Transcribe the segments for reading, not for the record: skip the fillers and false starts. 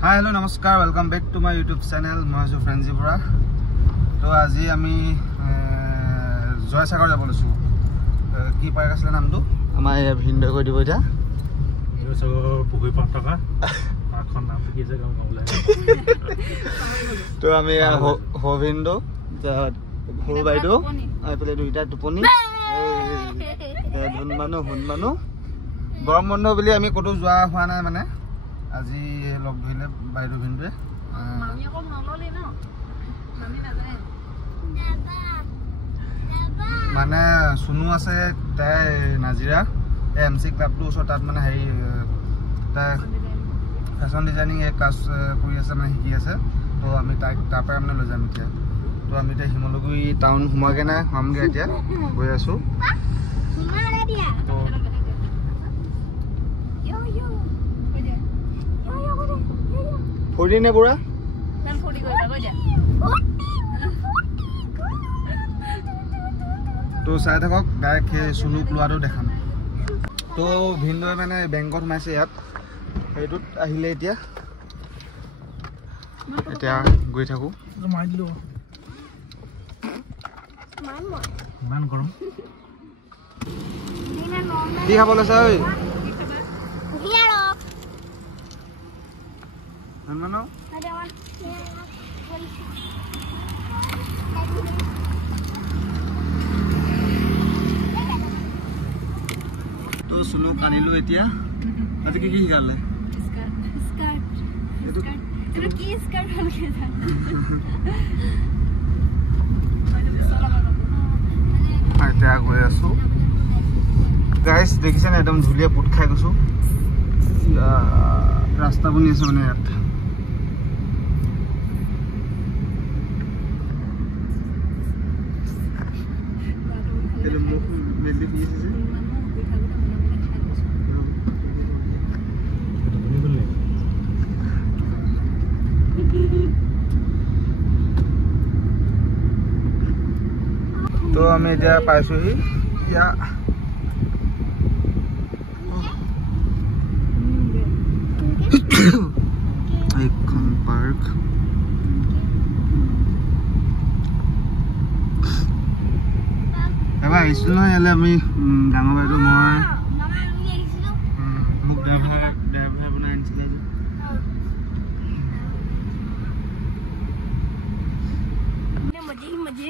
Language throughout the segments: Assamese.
Hi, hello, namaskar. Welcome back to my YouTube channel. মই আছো ফ্ৰেন্সি বৰা। তো আজি আমি জয়সাগৰ যাব লৈছো। কি পাৰ্ক আছিল নামটো? আমাৰ এই ভিন্দ কৈ দিব এটা। জয়সাগৰ পুখুৰী পাৰ থকা পাৰ্কখন নাম কি আছে গাঁও গাঁৱলে। তো আমি হবিন্দ সৰু বাইদেউ এইফালে দুইটা টোপনি ধুন মানুহ গৰম বন্ধ বুলি আমি ক'তো যোৱা হোৱা নাই মানে আজি লগ ধৰিলে বাইদেউ ভিন্দুৱে মামি আকৌ নললে ন মামি নাজানে মানে সুনু আছে তাই নাজিৰা এমসি ক্লাবটো ওচৰত তাত মানে হেৰি তাই ফেশ্বন ডিজাইনিং এক ক্লাছ কৰি আছে মানে শিকি আছে তো আমি তাইক তাৰ পৰা মানে লৈ যাম এতিয়া তো আমি এতিয়া শিমলুগুৰি টাউন সোমাগে নাই সোমামগে এতিয়া গৈ আছো ফোৰ্টি নে পুৰা নাম 40 কইবা কইয়া তো চাই থাকক ডাইৰেক্ট সুনুক লোৱাটো দেখাম তো ভিন্দই মানে বেংকত সোমাইছে ইয়াত এইটোত আহিলে এতিয়া গৈ থাকো মাই দিলো মান গৰম কি খাব লৈছা ঐ Hermano? Ada wan. Tu sunu kanilu etia. Ati ki galle? Skirt. Itu ki skirt hal ke tha. Aita goi asu. Guys, dekhise na ekdom dhulia put khai gosu. Rasta bani ase mane yaat. तो আমি এতিয়া পাইছোহি ইয়া এখন পার্ক এবাৰ আহিছিলো নহয় ইয়ালে আমি ডাঙৰ বাইদেউ মই মোক ড্ৰাইভাৰ বনাই আনিছিলে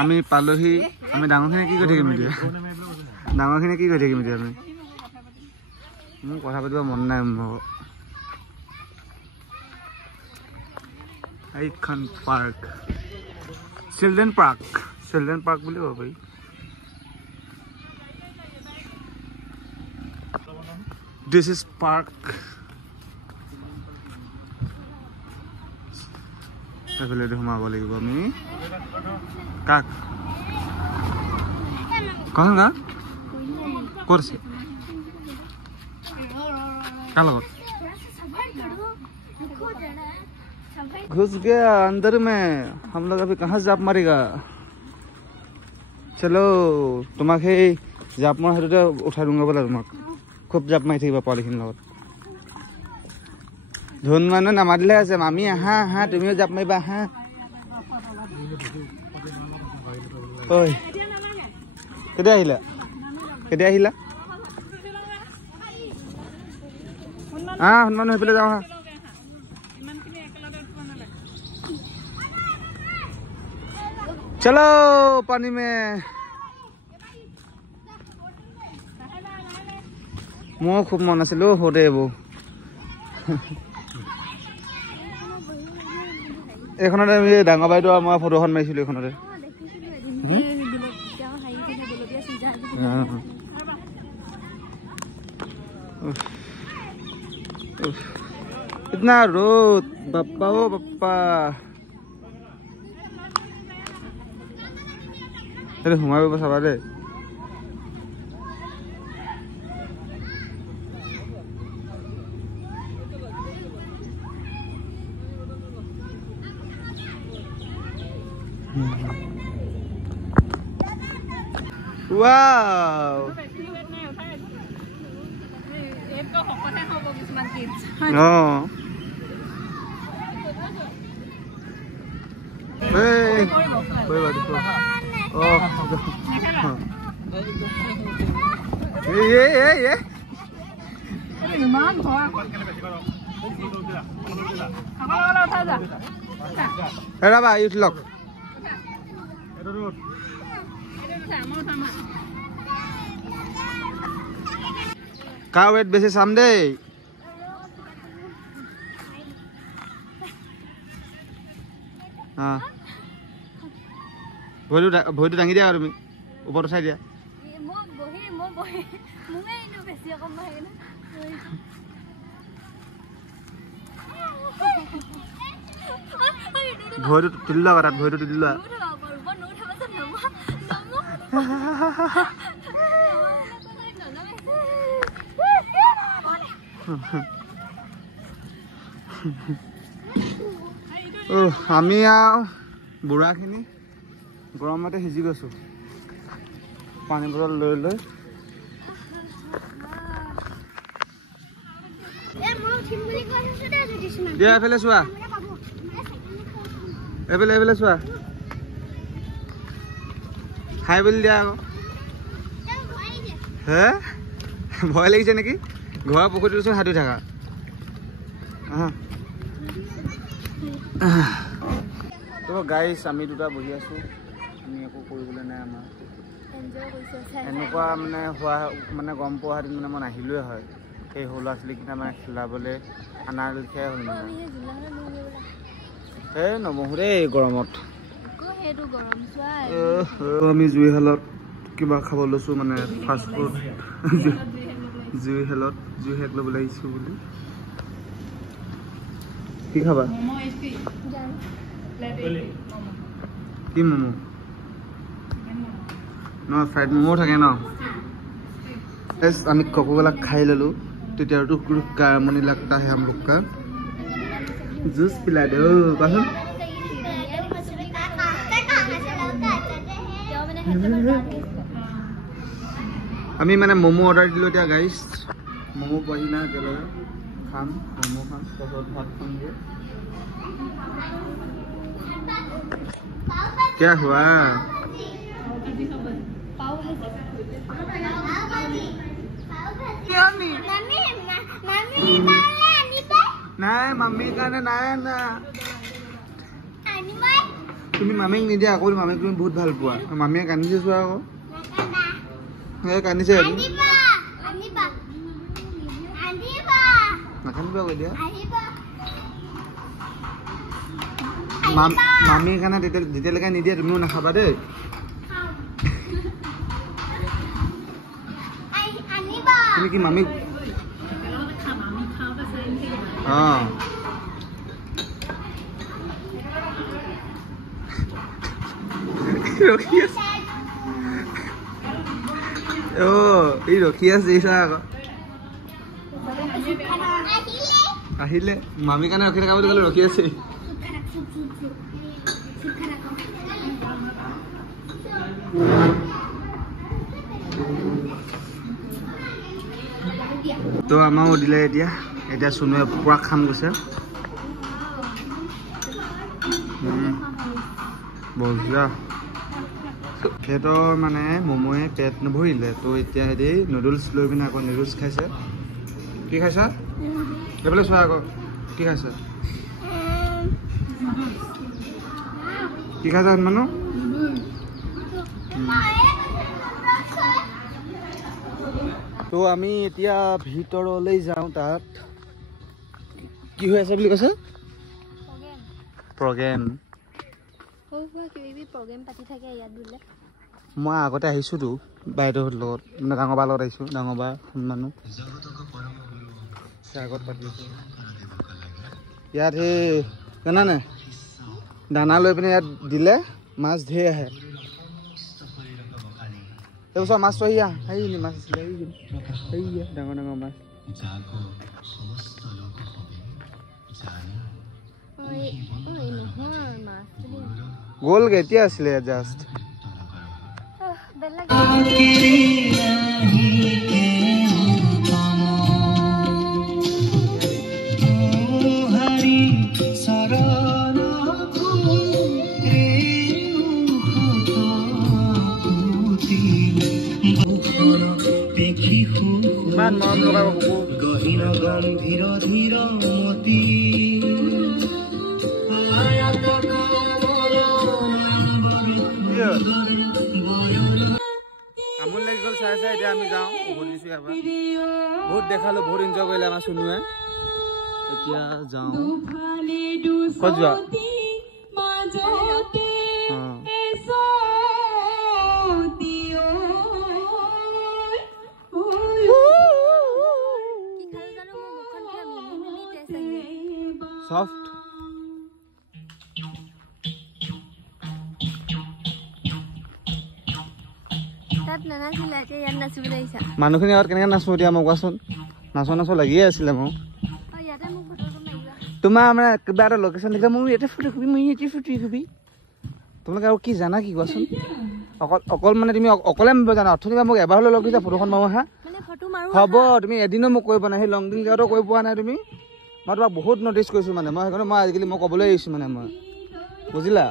আমি পালোহি আমি ডাঙৰখিনি কি কৰি থাকিম এতিয়া ডাঙৰখিনি কি কৰি থাকিম এতিয়া আমি মোৰ কথা পাতিব মন নাই এইখন পাৰ্ক চিলড্ৰেন পাৰ্ক বুলি ক'ব পাৰি This is park. এফালে সোমাব লাগিব আমি কাক কখন কা করছে কা লগত घुस गया अंदर में हम लोग अभी कहाँ जाप मारेगा चलो तुम्हारे जाप मार हेतुते उठाই दूंगा बोला তোমাক খুব জাপ মাৰি থাকিবা পলিখিন লগত ধন মানুহ নামাতিলে আছে মামি আহা আহা তুমিও জাপ মাৰিবা আহা ঐ কেতিয়া আহিলা হনুমান সেইফালে যাওঁ আহা চলো পানী মে মোৰ খুব মন আছিল সৰুতে এইবোৰ এইখনতে আমি ডাঙৰ বাইদেউ মই ফটোখন মাৰিছিলো এইখনতে इतना रोद बाप्पा ओ बाप्पा अरे हमारे पास आवाज है Wow. Oh. ৰবা ইউথ লক কাৰ ৱেট বেছি চাম দেই ভৰিটো দাঙি দিয়া তুমি ওপৰত উঠাই দিয়া ভৰিটো তুলি লোৱা তাত ভৰিটো তুলি লোৱা আমি আৰু বুঢ়াখিনি গৰমতে সিজি গৈছো পানী বটল লৈ লৈ দিয়া এফালে চোৱা এইফালে চোৱা খাই বুলি দিয়া আকৌ হে ভয় লাগিছে নেকি ঘৰৰ পুখুৰীটোৰ ওচৰত সাঁতুৰি থাকা তো গাইছ আমি দুটা বহি আছো আমি একো কৰিবলৈ নাই আমাৰ এনেকুৱা মানে হোৱা মানে গম পোৱা হেঁতেন মানে মই নাহিলোৱে হয় সেই সৰু ল'ৰা ছোৱালীকেইটা মানে খেলাবলৈ আনাৰ লেখীয়াই হ'ল মানে এই নমহো দেই গৰমত আমি জুইশালত কিবা খাব লৈছোঁ মানে ফাষ্ট ফুড জুইশালত জুই শেষ ল'বলৈ আহিছোঁ বুলি কি খাবা কি ম'ম' ন ফ্ৰাইড ম'ম' থাকে ন আমি কক'কলা খাই ল'লোঁ তেতিয়া আমনি লাগতা है हम लोग का जूस पिला दो कोसोन আমি মানে ম'ম' অৰ্ডাৰ দিলোঁ এতিয়া গাইছ ম'ম' পাহি না একেলগে খাম ম'ম' খাম তাৰপিছত ভাত খামগৈ क्या हुआ নাই মামীৰ কাৰণে নাই না তুমি মামীক নিদিয়া আকৌ মামীক তুমি বহুত ভাল পোৱা মামীয়ে কান্দিছে চোৱা আকৌ কান্দিছে নাকান্দিবা কৈ দিয়া মামীৰ কাৰণে যেতিয়ালৈকে নিদিয়ে তুমিও নাখাবা দেই তুমি কি মামীক ৰখি আছে এই ৰখি আছে আকৌ আহিলে মামীৰ কাৰণে ৰখি থকা বুলি ক'লে ৰখি আছে তো আমাৰো দিলে এতিয়া চুনুৱে পুৰা খাম গৈছে বঢ়িয়া সিহঁতৰ মানে ম'ম'য়ে পেট নভৰিলে তো এতিয়া সিহঁতি নুডলছ লৈ পিনে আকৌ নুডলছ খাইছে কি খাইছা এইফালে চোৱা আকৌ কি খাইছে কি খাইছা মানুহ তো আমি এতিয়া ভিতৰলৈ যাওঁ তাত কি হৈ আছে বুলি কৈছে প্ৰগ্ৰেম মই আগতে আহিছোঁতো বাইদেউহঁতৰ লগত মানে ডাঙৰ বাৰ লগত আহিছোঁ ডাঙৰ বাৰ মানুহ আগত পাতিছোঁ ইয়াত সেই জানানে দানা লৈ পিনে ইয়াত দিলে মাছ ঢেৰ আহে এইবছৰ মাছটো আহি মাছ আছিলে ডাঙৰ ডাঙৰ মাছ গ'লগে এতিয়া আছিলে জাষ্ট মৰম লগাব কুকু গহীন গম্ভীৰ ধীৰ মতি আমোল লাগি গ'ল চাই চাই এতিয়া আমি যাওঁ বহুত দিছো ইয়াৰ পৰা বহুত দেখালো বহুত এনজয় কৰিলে আমাৰ চুনুৱে এতিয়া যাওঁ ক'ত যোৱা সফট মানুহখিনি আগত কেনেকৈ নাচো এতিয়া মোক কোৱাচোন নাচো নাচো লাগিয়ে আছিলে মোক তোমাৰ মানে কিবা এটা লোকেশ্যন দেখিলে মোৰ ইয়াতে ফটো কবি মই ইয়াতে ফটো কবি তোমালোকে আৰু কি জানা কি কোৱাচোন অকল মানে তুমি অকলে জানা অথনি মোক এবাৰ হ'লে লগ দিছা ফটোখন মাৰো হা হ'ব তুমি এদিনো মোক কৰিব নাই সেই লং ডিং জেগাতো কৈ পোৱা নাই তুমি মই তোমাক বহুত নটিচ কৰিছোঁ মানে মই সেইকাৰণে মই আজিকালি মই ক'বলৈ আহিছোঁ মানে মই বুজিলা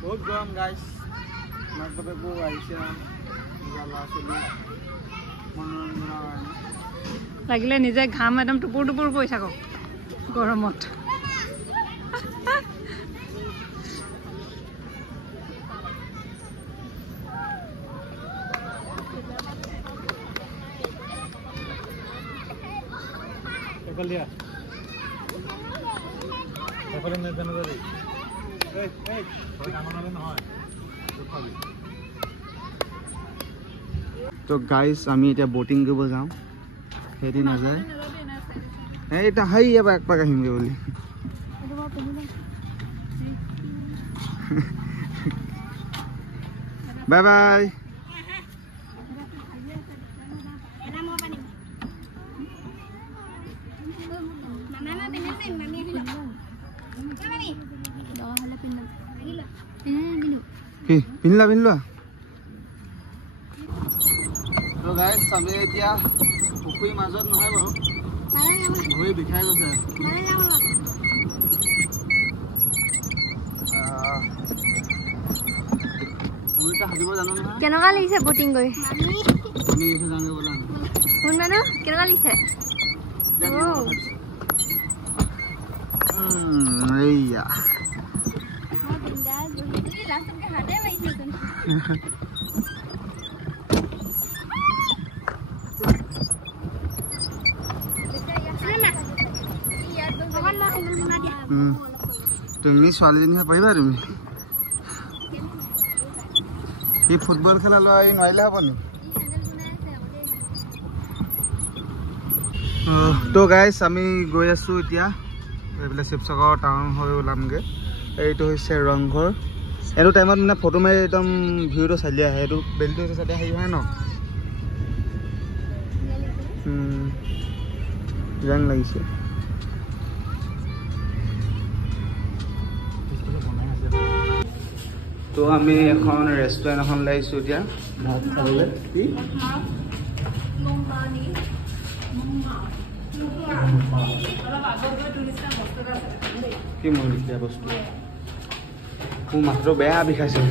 বহুত গৰম গাইছ মাক বাপেকো আহিছে ল'ৰা ছোৱালী মনোৰঞ্জনৰ লাগিলে নিজে ঘাম একদম টুপুৰ টুপুৰ পৰি থাকক গৰমত তো গাইজ আমি এতিয়া বটিং কৰিব যাওঁ সেইদি নাযায় এইটা হাই এবাৰ একপাক আহিমগৈ বুলি বাই বাই কি পিন্ধিলা পিন্ধিলোৱা তো গাইজ আমি এতিয়া পুখুৰীৰ মাজত নহয় বাৰু ভৰি বিষাই গৈছে কেনেকুৱা লাগিছে বটিং কৰি শুন মানুহ কেনেকুৱা লাগিছে এইয়া তুমি ছোৱালীজনীহে পাৰিবা তুমি এই ফুটবল খেলা লোৱা এই নোৱাৰিলে হ'ব নি তো গাইজ আমি গৈ আছো এতিয়া এইফালে শিৱসাগৰ টাউন হৈ ওলামগৈ এইটো হৈছে ৰংঘৰ এইটো টাইমত মানে ফটো মাৰি একদম ভিউটো চালি আহে এইটো বেলিটো হৈছে চাই হেৰি হয় ন ৰং লাগিছে তো আমি এখন ৰেষ্টুৰেণ্ট এখন লাগিছোঁ এতিয়া ভাত খাবলৈ কি মোৰ লিখীয়া বস্তু মোৰ মাত্ৰ বেয়া বিষাইছে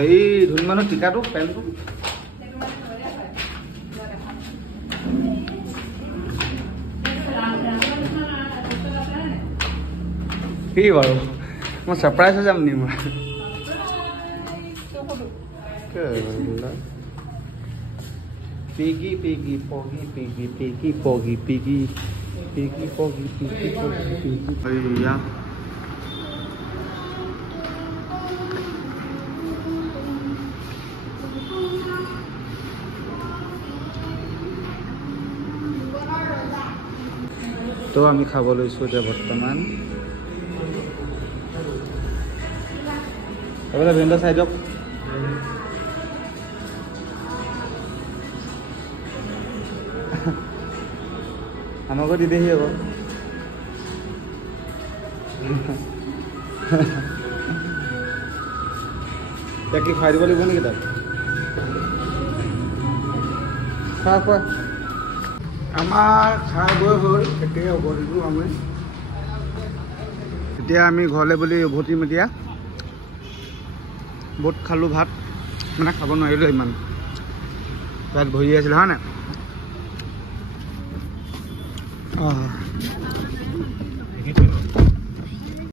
এই ধুন মানুহ টিকাটো পেণ্টটো কি বাৰু মই সাৰপ্ৰাইজ হৈ যাম নি মই পিগি পিগি পগি পিগি পিগি পগি পিগি পিগি পগি পিগি পগি পিগি ভैया তো আমি খাব লৈছো এতিয়া বৰ্তমান এবাৰ ভেন্ডা চাই দিয়ক আমাকো দি দেহি আকৌ কি খুৱাই দিব লাগিব নেকি তাক কোৱা আমাৰ খাই বৈ হ'ল এতিয়া উভতিলোঁ আমি এতিয়া আমি ঘৰলৈ বুলি উভতিম এতিয়া বহুত খালোঁ ভাত মানে খাব নোৱাৰিলোঁ ইমান তাত ভৰি আছিল হয় নাই দেখিছোঁ